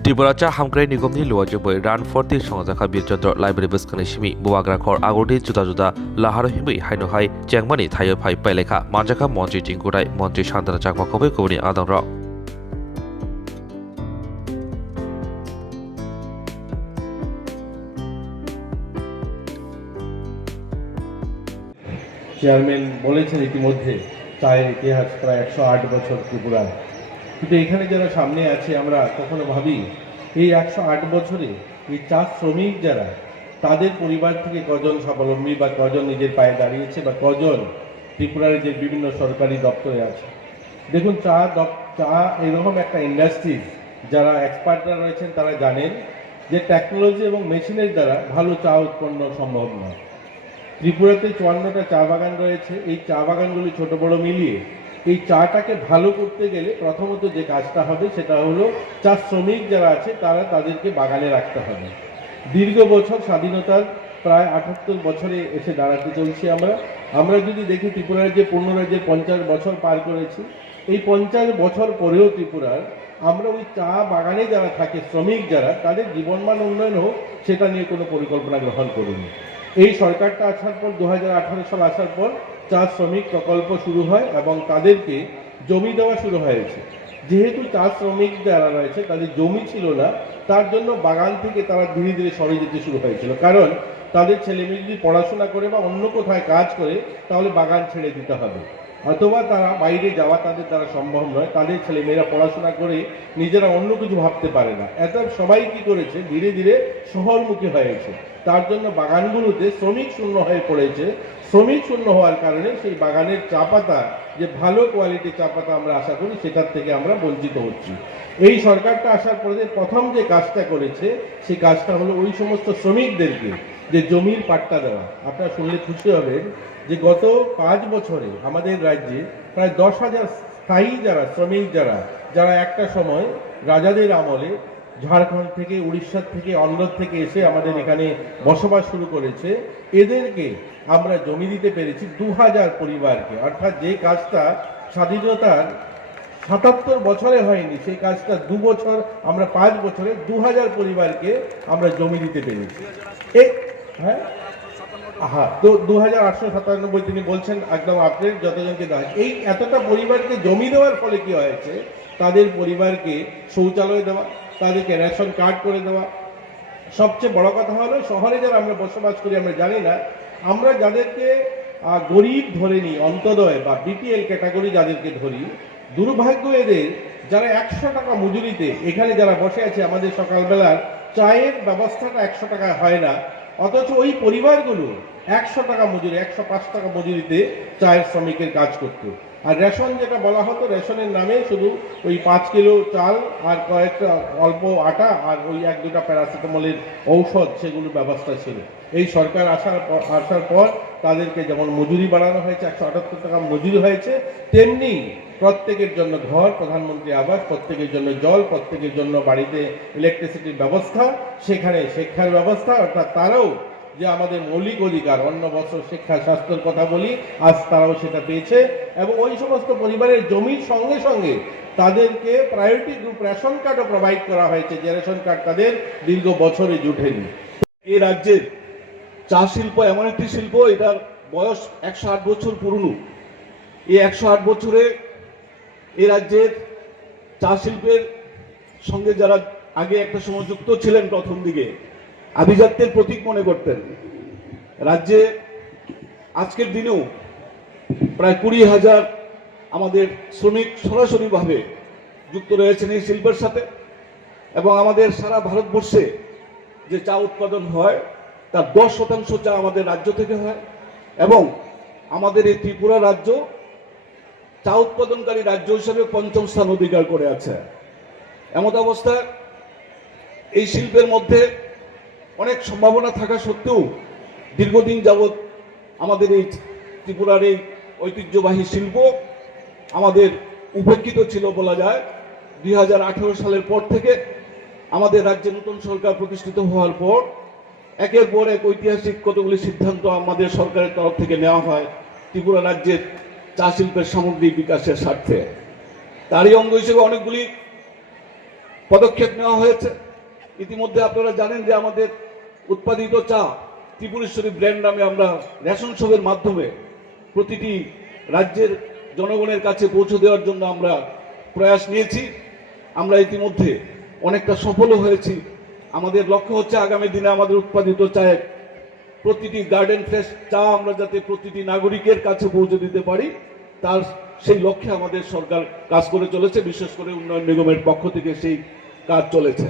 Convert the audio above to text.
त्रिपुरा चा हामग्राय निगमनि लुवाजोबै रान फर ति संजाखा बिरचन्द्र लाइब्रेरी बसखानि सिमी बुवाग्रा खर आगरनि जुदा जुदा लाहार हिमै हाइनहाय चेंगमानि थायो फाइ पाइलेखा मानजाखा मन्त्रि टिंकुराय मन्त्रि सान्ताना चाकमाखौबो खबरनि आदं र চেয়ারম্যান বলেছেন ইতিমধ্যে চায়ের ইতিহাস প্রায় 108 বছর ত্রিপুরা। কিন্তু এখানে যারা সামনে আছে আমরা কখনো ভাবি এই 108 বছরে এই চা শ্রমিক যারা তাদের পরিবার থেকে কজন স্বাবলম্বী বা কজন নিজের পায়ে দাঁড়িয়েছে বা কজন ত্রিপুরার যে বিভিন্ন সরকারি দপ্তরে আছে। দেখুন চা এরকম একটা ইন্ডাস্ট্রি, যারা এক্সপার্টরা রয়েছেন তারা জানেন যে টেকনোলজি এবং মেশিনের দ্বারা ভালো চা উৎপন্ন সম্ভব নয়। ত্রিপুরাতে 54টা চা বাগান রয়েছে। এই চা বাগানগুলি ছোট বড় মিলিয়ে এই চাটাকে ভালো করতে গেলে প্রথমত যে কাজটা হবে সেটা হলো চা শ্রমিক যারা আছে তাদেরকে বাগানে রাখতে হবে। দীর্ঘ বছর স্বাধীনতার প্রায় 78 বছরে এসে দাঁড়াতে চলছি আমরা যদি দেখি ত্রিপুরার যে পূর্ণ রাজ্যের 50 বছর পার করেছি, এই 50 বছর পরেও ত্রিপুরার আমরা ওই চা বাগানে যারা থাকে শ্রমিক যারা তাদের জীবনমান উন্নয়ন হোক সেটা নিয়ে কোনো পরিকল্পনা গ্রহণ করিনি। এই সরকারটা আসার পর 2018 সাল আসার পর চা শ্রমিক প্রকল্প শুরু হয় এবং তাদেরকে জমি দেওয়া শুরু হয়েছে। যেহেতু চা শ্রমিক যারা রয়েছে তাদের জমি ছিল না, তার জন্য বাগান থেকে তারা ধীরে ধীরে সরে যেতে শুরু হয়েছিল। কারণ তাদের ছেলেমেয়ে যদি পড়াশোনা করে বা অন্য কোথায় কাজ করে তাহলে বাগান ছেড়ে দিতে হবে, অথবা তারা বাইরে যাওয়া তাদের দ্বারা সম্ভব নয়। তাদের ছেলেমেয়েরা পড়াশোনা করে নিজেরা অন্য কিছু ভাবতে পারে না। এত সবাই কি করেছে, ধীরে ধীরে শহরমুখী হয়েছে। তার জন্য বাগানগুলোতে শ্রমিক শূন্য হয়ে পড়েছে। শ্রমিক শূন্য হওয়ার কারণে সেই বাগানের চা পাতা, যে ভালো কোয়ালিটির চা পাতা আমরা আশা করি, সেটার থেকে আমরা বঞ্চিত হচ্ছি। এই সরকারটা আসার পরে প্রথম যে কাজটা করেছে সেই কাজটা হলো ওই সমস্ত শ্রমিকদেরকে যে জমির পাট্টা দেওয়া। আপনারা শুনলে খুশি হবেন যে গত 5 বছরে আমাদের রাজ্যে প্রায় 10,000 স্থায়ী যারা শ্রমিক যারা একটা সময় রাজাদের আমলে ঝাড়খণ্ড থেকে, উড়িষ্যা থেকে, অন্ধ্র থেকে এসে আমাদের এখানে বসবাস শুরু করেছে, এদেরকে আমরা জমি দিতে পেরেছি 2000 পরিবারকে। অর্থাৎ যে কাজটা স্বাধীনতার 77 বছরে হয়নি সেই কাজটা 2 বছর, আমরা 5 বছরে 2000 পরিবারকে আমরা জমি দিতে পেরেছি। তো 2897 তিনি বলছেন একদম আপডেট যতজনকে দেওয়া। এই এতটা পরিবারকে জমি দেওয়ার ফলে কি হয়েছে, তাদের পরিবারকে শৌচালয় দেওয়া, তাদেরকে রেশন কার্ড করে দেওয়া। সবচেয়ে বড় কথা হলো শহরে যারা আমরা বসবাস করি আমরা জানি না, আমরা যাদেরকে গরিব ধরে নিই, অন্তোদয় বা বিপিএল ক্যাটাগরি যাদেরকে ধরি, দুর্ভাগ্য এদের যারা 100 টাকা মজুরিতে এখানে যারা বসে আছে, আমাদের সকালবেলার চায়ের ব্যবস্থাটা 100 টাকায় হয় না, অথচ ওই পরিবারগুলো 100 টাকা মজুরি, 105 টাকা মজুরিতে চায়ের শ্রমিকের কাজ করত। আর রেশন যেটা বলা হতো, রেশনের নামে শুধু ওই 5 কিলো চাল আর কয়েকটা অল্প আটা আর ওই 1-2টা প্যারাসিটামলের ঔষধ, সেগুলোর ব্যবস্থা ছিল। এই সরকার আসার পর তাদেরকে যেমন মজুরি বাড়ানো হয়েছে, 178 টাকা মজুরি হয়েছে, তেমনি প্রত্যেকের জন্য ঘর, প্রধানমন্ত্রী আবাস, প্রত্যেকের জন্য জল, প্রত্যেকের জন্য বাড়িতে ইলেকট্রিসিটির ব্যবস্থা, সেখানে শিক্ষার ব্যবস্থা। অর্থাৎ তারাও যে আমাদের মৌলিক অধিকার, অন্ন, বস্ত্র, শিক্ষা, স্বাস্থ্যের কথা বলি, আজ তারাও সেটা পেয়েছে। এবং ওই সমস্ত পরিবারের জমির সঙ্গে সঙ্গে তাদেরকে প্রায়োরিটি গ্রুপ রেশন কার্ডও প্রোভাইড করা হয়েছে, যে রেশন কার্ড তাদের দীর্ঘ বছরে জুটেনি। এই রাজ্যের চা শিল্প এমন একটি শিল্প, এটার বয়স 108 বছর পুরনো। এই 108 বছরে এই রাজ্যের চা শিল্পের সঙ্গে যারা আগে একটা সময় যুক্ত ছিলেন, প্রথম দিকে আভিজাত্যের প্রতীক মনে করতেন। রাজ্যে আজকের দিনেও প্রায় 20,000 আমাদের শ্রমিক সরাসরিভাবে যুক্ত রয়েছেন এই শিল্পের সাথে। এবং আমাদের সারা ভারতবর্ষে যে চা উৎপাদন হয় তার 10% চা আমাদের রাজ্য থেকে হয়। এবং আমাদের এই ত্রিপুরা রাজ্য চা উৎপাদনকারী রাজ্য হিসেবে 5ম স্থান অধিকার করে আছে। এমত অবস্থায় এই শিল্পের মধ্যে অনেক সম্ভাবনা থাকা সত্ত্বেও দীর্ঘদিন যাবৎ আমাদের এই ত্রিপুরার এই ঐতিহ্যবাহী শিল্প আমাদের উপেক্ষিত ছিল বলা যায়। 2018 সালের পর থেকে আমাদের রাজ্যে নতুন সরকার প্রতিষ্ঠিত হওয়ার পর একের পর এক ঐতিহাসিক কতগুলি সিদ্ধান্ত আমাদের সরকারের তরফ থেকে নেওয়া হয় ত্রিপুরা রাজ্যের চা শিল্পের সামগ্রিক বিকাশের স্বার্থে। তারই অঙ্গ হিসেবে অনেকগুলি পদক্ষেপ নেওয়া হয়েছে। ইতিমধ্যে আপনারা জানেন যে আমাদের উৎপাদিত চা ত্রিপুরেশ্বরী ব্র্যান্ড নামে আমরা রেশন শপের মাধ্যমে প্রতিটি রাজ্যের জনগণের কাছে পৌঁছে দেওয়ার জন্য আমরা প্রয়াস নিয়েছি। আমরা ইতিমধ্যে অনেকটা সফলও হয়েছি। আমাদের লক্ষ্য হচ্ছে আগামী দিনে আমাদের উৎপাদিত চায়ের প্রতিটি গার্ডেন ফ্রেশ চা আমরা যাতে প্রতিটি নাগরিকের কাছে পৌঁছে দিতে পারি, তার সেই লক্ষ্যে আমাদের সরকার কাজ করে চলেছে। বিশেষ করে উন্নয়ন নিগমের পক্ষ থেকে সেই কাজ চলেছে।